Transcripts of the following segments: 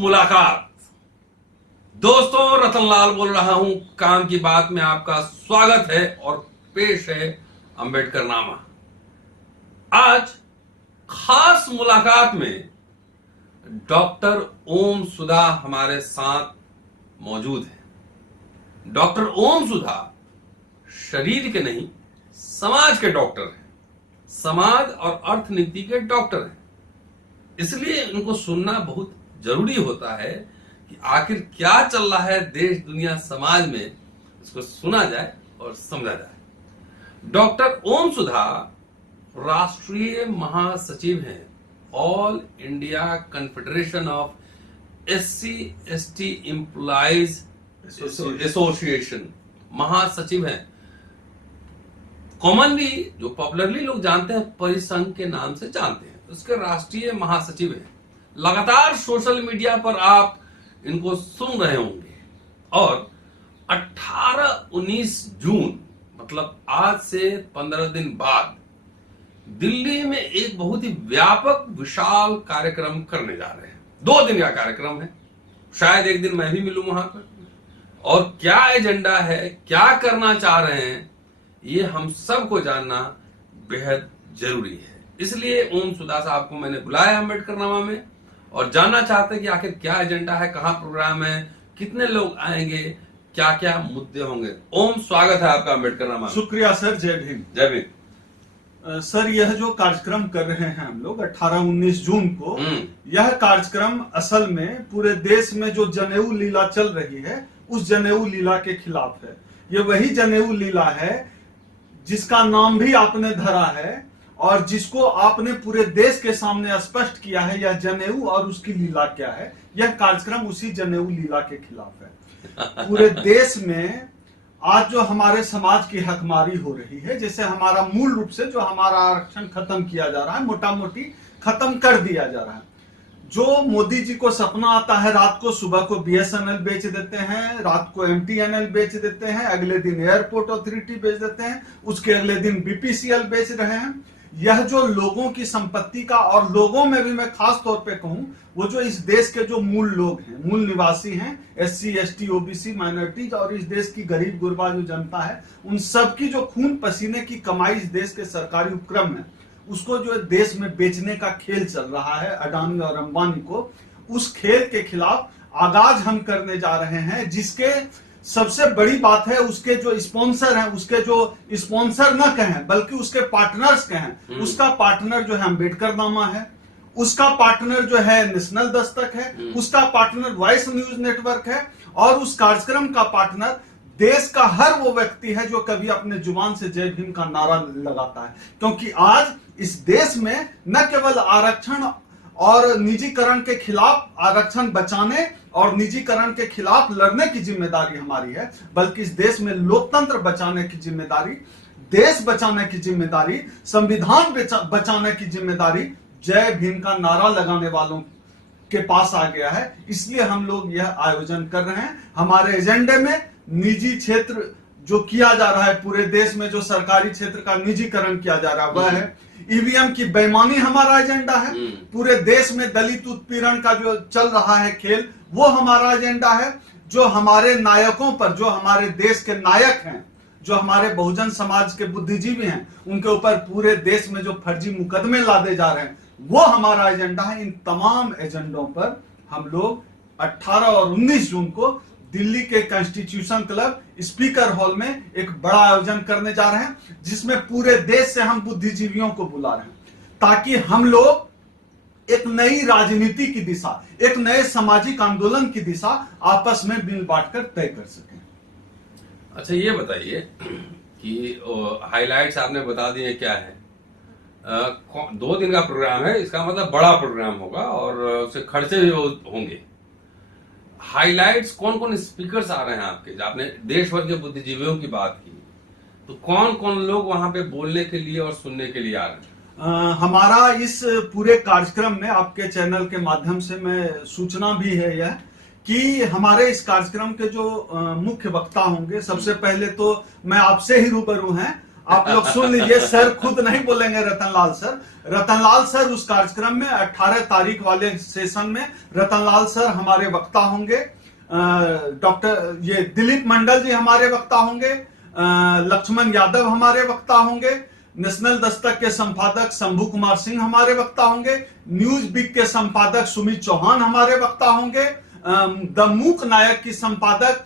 मुलाकात। दोस्तों, रतनलाल बोल रहा हूं। काम की बात में आपका स्वागत है और पेश है अंबेडकर नामा। आज खास मुलाकात में डॉक्टर ओम सुधा हमारे साथ मौजूद है। डॉक्टर ओम सुधा शरीर के नहीं, समाज के डॉक्टर हैं। समाज और अर्थनीति के डॉक्टर हैं। इसलिए इनको सुनना बहुत जरूरी होता है कि आखिर क्या चल रहा है देश, दुनिया, समाज में। इसको सुना जाए और समझा जाए। डॉक्टर ओम सुधा राष्ट्रीय महासचिव हैं all India confederation of SC ST employees association, महासचिव हैं। कॉमनली जो पॉपुलरली लोग जानते हैं परिसंघ के नाम से जानते हैं, उसके राष्ट्रीय महासचिव हैं। लगातार सोशल मीडिया पर आप इनको सुन रहे होंगे। और 18-19 जून मतलब आज से 15 दिन बाद दिल्ली में एक बहुत ही व्यापक विशाल कार्यक्रम करने जा रहे हैं। 2 दिन का कार्यक्रम है। शायद एक दिन मैं भी मिलूं वहां पर। और क्या एजेंडा है, क्या करना चाह रहे हैं, ये हम सबको जानना बेहद जरूरी है। इसलिए ओम सुधा साहब को मैंने बुलाया अम्बेडकर नामा में और जानना चाहते हैं कि आखिर क्या एजेंडा है, कहां प्रोग्राम है, कितने लोग आएंगे, क्या क्या मुद्दे होंगे। ओम, स्वागत है आपका अम्बेडकर नामा। शुक्रिया सर। जय भीम। जय भीम। सर, यह जो कार्यक्रम कर रहे हैं हम लोग 18-19 जून को, यह कार्यक्रम असल में पूरे देश में जो जनेऊ लीला चल रही है उस जनेऊ लीला के खिलाफ है। ये वही जनेऊ लीला है जिसका नाम भी आपने धरा है और जिसको आपने पूरे देश के सामने स्पष्ट किया है। यह जनेऊ और उसकी लीला क्या है। यह कार्यक्रम उसी जनेऊ लीला के खिलाफ है। पूरे देश में आज जो हमारे समाज की हकमारी हो रही है, जैसे हमारा मूल रूप से जो हमारा आरक्षण खत्म किया जा रहा है, मोटा मोटी खत्म कर दिया जा रहा है। जो मोदी जी को सपना आता है, रात को सुबह को बीएसएनएल बेच देते हैं, रात को एमटीएनएल बेच देते हैं, अगले दिन एयरपोर्ट अथॉरिटी बेच देते हैं, उसके अगले दिन बीपीसीएल बेच रहे हैं। यह जो लोगों की संपत्ति का, और लोगों में भी मैं खास तौर पे कहूं, वो जो इस देश के जो मूल लोग हैं, मूल निवासी हैं, एससी एसटी ओबीसी माइनॉरिटीज और इस देश की गरीब गुरबा जो जनता है, उन सबकी जो खून पसीने की कमाई इस देश के सरकारी उपक्रम है, उसको जो देश में बेचने का खेल चल रहा है अडानी और अंबानी को, उस खेल के खिलाफ आगाज हम करने जा रहे हैं। जिसके सबसे बड़ी बात है, उसके जो स्पॉन्सर हैं, उसके जो स्पॉन्सर न कहें बल्कि उसके पार्टनर्स कहें, उसका पार्टनर जो है अम्बेडकर नामा है, उसका पार्टनर जो है नेशनल दस्तक है, उसका पार्टनर वॉइस न्यूज नेटवर्क है, और उस कार्यक्रम का पार्टनर देश का हर वो व्यक्ति है जो कभी अपने जुबान से जय भीम का नारा लगाता है। क्योंकि आज इस देश में न केवल आरक्षण और निजीकरण के खिलाफ, आरक्षण बचाने और निजीकरण के खिलाफ लड़ने की जिम्मेदारी हमारी है, बल्कि इस देश में लोकतंत्र बचाने की जिम्मेदारी, देश बचाने की जिम्मेदारी, संविधान बचाने की जिम्मेदारी जय भीम का नारा लगाने वालों के पास आ गया है। इसलिए हम लोग यह आयोजन कर रहे हैं। हमारे एजेंडे में निजी क्षेत्र जो किया जा रहा है, पूरे देश में जो सरकारी क्षेत्र का निजीकरण किया जा रहा है वह है। ईवीएम की बेईमानी हमारा एजेंडा है। पूरे देश में दलित उत्पीड़न का जो चल रहा है खेल, वो हमारा एजेंडा है। जो हमारे नायकों पर, जो हमारे देश के नायक हैं, जो हमारे बहुजन समाज के बुद्धिजीवी हैं, उनके ऊपर पूरे देश में जो फर्जी मुकदमे लादे जा रहे हैं, वो हमारा एजेंडा है। इन तमाम एजेंडों पर हम लोग 18 और 19 जून को दिल्ली के कॉन्स्टिट्यूशन क्लब स्पीकर हॉल में एक बड़ा आयोजन करने जा रहे हैं, जिसमें पूरे देश से हम बुद्धिजीवियों को बुला रहे हैं, ताकि हम लोग एक नई राजनीति की दिशा, एक नए सामाजिक आंदोलन की दिशा आपस में मिल बांटकर तय कर सकें। अच्छा, ये बताइए कि हाइलाइट्स आपने बता दिए क्या है। 2 दिन का प्रोग्राम है, इसका मतलब बड़ा प्रोग्राम होगा और उससे खर्चे भी होंगे। हाइलाइट्स, कौन कौन स्पीकर्स आ रहे हैं आपके? जब आपने देश भर के बुद्धिजीवियों की बात की, तो कौन कौन लोग वहां पे बोलने के लिए और सुनने के लिए आ रहे हैं? हमारा इस पूरे कार्यक्रम में आपके चैनल के माध्यम से मैं सूचना भी है यह कि हमारे इस कार्यक्रम के जो मुख्य वक्ता होंगे, सबसे पहले तो मैं आपसे ही रूबरू हैं आप लोग सुन लीजिए, सर खुद नहीं बोलेंगे रतनलाल सर। रतनलाल सर उस कार्यक्रम में 18 तारीख वाले सेशन में रतनलाल सर हमारे वक्ता होंगे। डॉक्टर ये दिलीप मंडल जी हमारे वक्ता होंगे। लक्ष्मण यादव हमारे वक्ता होंगे। नेशनल दस्तक के संपादक शंभू कुमार सिंह हमारे वक्ता होंगे। न्यूज बिग के संपादक सुमित चौहान हमारे वक्ता होंगे। द मूक नायक की संपादक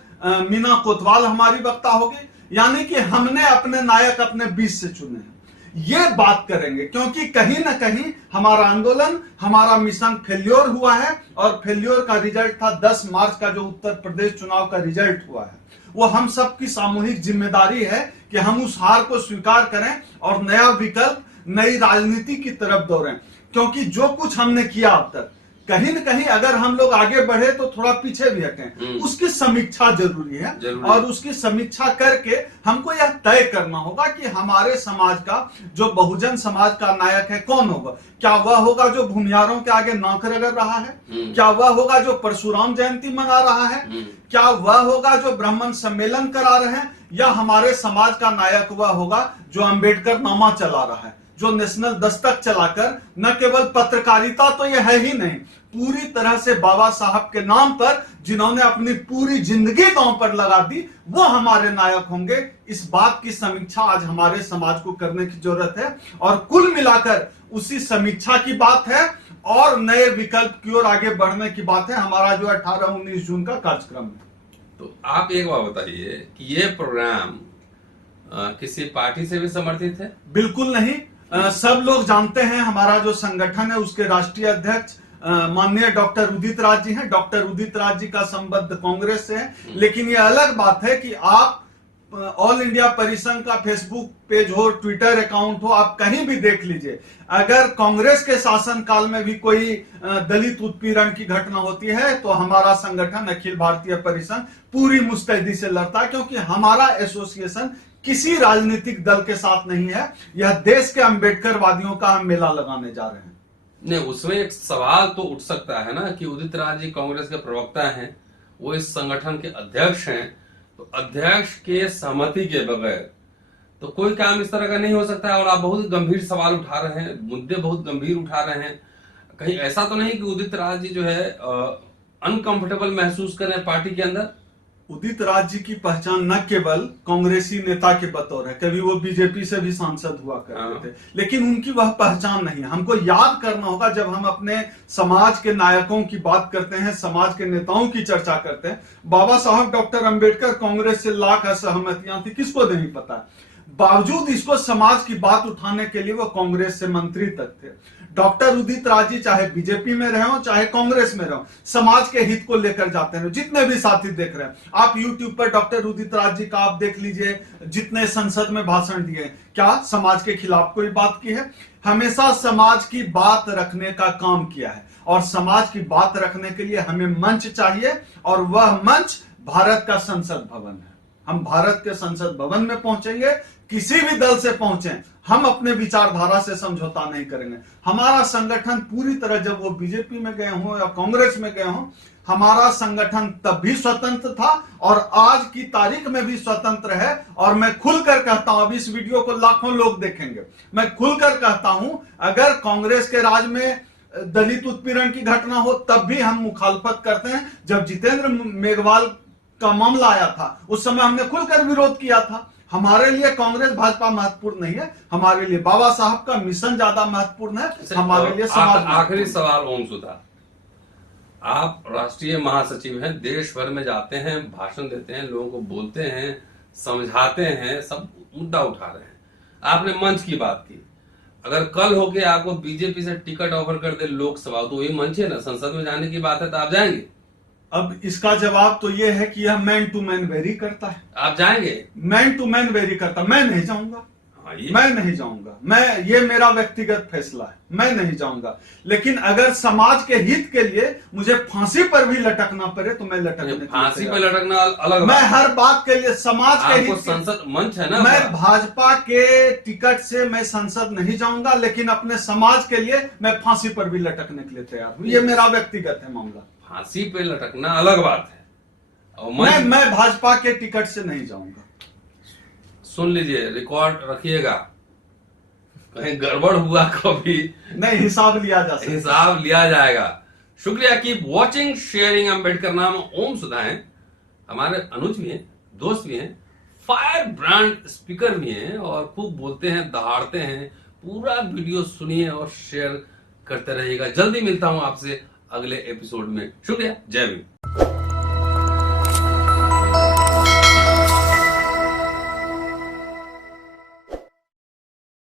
मीना कोतवाल हमारी वक्ता होगी। यानी कि हमने अपने नायक अपने बीच से चुने हैं। ये बात करेंगे क्योंकि कहीं ना कहीं हमारा आंदोलन, हमारा मिशन फेल्योर हुआ है और फेल्योर का रिजल्ट था 10 मार्च का जो उत्तर प्रदेश चुनाव का रिजल्ट हुआ है। वो हम सबकी सामूहिक जिम्मेदारी है कि हम उस हार को स्वीकार करें और नया विकल्प, नई राजनीति की तरफ दौड़ें। क्योंकि जो कुछ हमने किया अब तक, कहीं न कहीं अगर हम लोग आगे बढ़े तो थोड़ा पीछे भी हटें, उसकी समीक्षा जरूरी है। और उसकी समीक्षा करके हमको यह तय करना होगा कि हमारे समाज का जो बहुजन समाज का नायक है कौन होगा। क्या वह होगा जो भूमिहारों के आगे नाक रगड़ रहा है? क्या वह होगा जो परशुराम जयंती मना रहा है? क्या वह होगा जो ब्राह्मण सम्मेलन करा रहे हैं? या हमारे समाज का नायक वह होगा जो अंबेडकर नामा चला रहा है, जो नेशनल दस्तक चलाकर न केवल पत्रकारिता तो यह है ही नहीं, पूरी तरह से बाबा साहब के नाम पर जिन्होंने अपनी पूरी जिंदगी दांव पर लगा दी, वो हमारे नायक होंगे। इस बात की समीक्षा आज हमारे समाज को करने की जरूरत है और कुल मिलाकर उसी समीक्षा की बात है और नए विकल्प की ओर आगे बढ़ने की बात है हमारा जो 18-19 जून का कार्यक्रम है। तो आप एक बात बताइए कि ये प्रोग्राम किसी पार्टी से भी समर्थित है? बिल्कुल नहीं। सब लोग जानते हैं हमारा जो संगठन है उसके राष्ट्रीय अध्यक्ष माननीय डॉक्टर उदित राज जी हैं। डॉक्टर उदित राज जी का संबंध कांग्रेस से है। लेकिन यह अलग बात है कि आप ऑल इंडिया परिसंघ का फेसबुक पेज हो, ट्विटर अकाउंट हो, आप कहीं भी देख लीजिए, अगर कांग्रेस के शासन काल में भी कोई दलित उत्पीड़न की घटना होती है तो हमारा संगठन अखिल भारतीय परिसंघ पूरी मुस्तैदी से लड़ता है। क्योंकि हमारा एसोसिएशन किसी राजनीतिक दल के साथ नहीं है। यह देश के अंबेडकर वादियों का हम मेला लगाने जा रहे हैं। नहीं, उसमें एक सवाल तो उठ सकता है ना कि उदित राज जी कांग्रेस के प्रवक्ता हैं, वो इस संगठन के अध्यक्ष हैं, तो अध्यक्ष के सहमति के बगैर तो कोई काम इस तरह का नहीं हो सकता है। और आप बहुत गंभीर सवाल उठा रहे हैं, मुद्दे बहुत गंभीर उठा रहे हैं। कहीं ऐसा तो नहीं कि उदित राज जी जो है अनकंफर्टेबल महसूस कर रहे हैं पार्टी के अंदर? उदित राज जी की पहचान न केवल कांग्रेसी नेता के बतौर है, कभी वो बीजेपी से भी सांसद हुआ करते थे, लेकिन उनकी वह पहचान नहीं है। हमको याद करना होगा जब हम अपने समाज के नायकों की बात करते हैं, समाज के नेताओं की चर्चा करते हैं, बाबा साहब डॉक्टर अंबेडकर कांग्रेस से लाख असहमतियां थी, किसको नहीं पता। बावजूद इसको समाज की बात उठाने के लिए वो कांग्रेस से मंत्री तक थे। डॉक्टर उदित राज जी चाहे बीजेपी में रहे हो चाहे कांग्रेस में रहो, समाज के हित को लेकर जाते हैं। जितने भी साथी देख रहे हैं आप यूट्यूब पर डॉक्टर उदित राज जी का आप देख लीजिए, जितने संसद में भाषण दिए, क्या समाज के खिलाफ कोई बात की है? हमेशा समाज की बात रखने का काम किया है और समाज की बात रखने के लिए हमें मंच चाहिए और वह मंच भारत का संसद भवन है। हम भारत के संसद भवन में पहुंचेंगे, किसी भी दल से पहुंचे, हम अपने विचारधारा से समझौता नहीं करेंगे। हमारा संगठन पूरी तरह, जब वो बीजेपी में गए हों या कांग्रेस में गए हों, हमारा संगठन तब भी स्वतंत्र था और आज की तारीख में भी स्वतंत्र है। और मैं खुलकर कहता हूं, अब इस वीडियो को लाखों लोग देखेंगे, मैं खुलकर कहता हूं, अगर कांग्रेस के राज में दलित उत्पीड़न की घटना हो तब भी हम मुखालफत करते हैं। जब जितेंद्र मेघवाल का मामला आया था उस समय हमने खुलकर विरोध किया था। हमारे लिए कांग्रेस भाजपा महत्वपूर्ण नहीं है, हमारे लिए बाबा साहब का मिशन ज्यादा महत्वपूर्ण है, हमारे लिए समाज। आखिरी सवाल ओम सुधा, आप राष्ट्रीय महासचिव हैं, देश भर में जाते हैं, भाषण देते हैं, लोगों को बोलते हैं, समझाते हैं, सब मुद्दा उठा रहे हैं। आपने मंच की बात की, अगर कल होके आपको बीजेपी से टिकट ऑफर कर दे लोकसभा, तो वही मंच है ना, संसद में जाने की बात है, तो आप जाएंगे? अब इसका जवाब तो यह है कि यह मैन टू मैन वेरी करता है। आप जाएंगे? मैन टू मैन वेरी करता, मैं नहीं जाऊंगा। मैं नहीं जाऊंगा, ये मेरा व्यक्तिगत फैसला है, मैं नहीं जाऊंगा। लेकिन अगर समाज के हित के लिए मुझे फांसी पर भी लटकना पड़े तो मैं लटकने। फांसी पर लटकना अलग, मैं हर बात के लिए समाज के हित, संसद मंच है ना। मैं भाजपा के टिकट से मैं संसद नहीं जाऊंगा, लेकिन अपने समाज के लिए मैं फांसी पर भी लटकने के लिए तैयार हूं। ये मेरा व्यक्तिगत है मामला। फांसी पे लटकना अलग बात है। और मैं भाजपा के टिकट से नहीं जाऊंगा। सुन लीजिए, रिकॉर्ड रखिएगा, कहीं गड़बड़ हुआ कभी नहीं, हिसाब लिया जा सकता है। हिसाब लिया जाएगा। शुक्रिया। Keep watching, sharing. अम्बेडकर नाम ओम सुधा है, हमारे अनुज भी हैं, दोस्त भी हैं, फायर ब्रांड स्पीकर भी हैं और खूब बोलते हैं, दहाड़ते हैं। पूरा वीडियो सुनिए और शेयर करते रहिएगा। जल्दी मिलता हूं आपसे अगले एपिसोड में। शुक्रिया। जय भीम।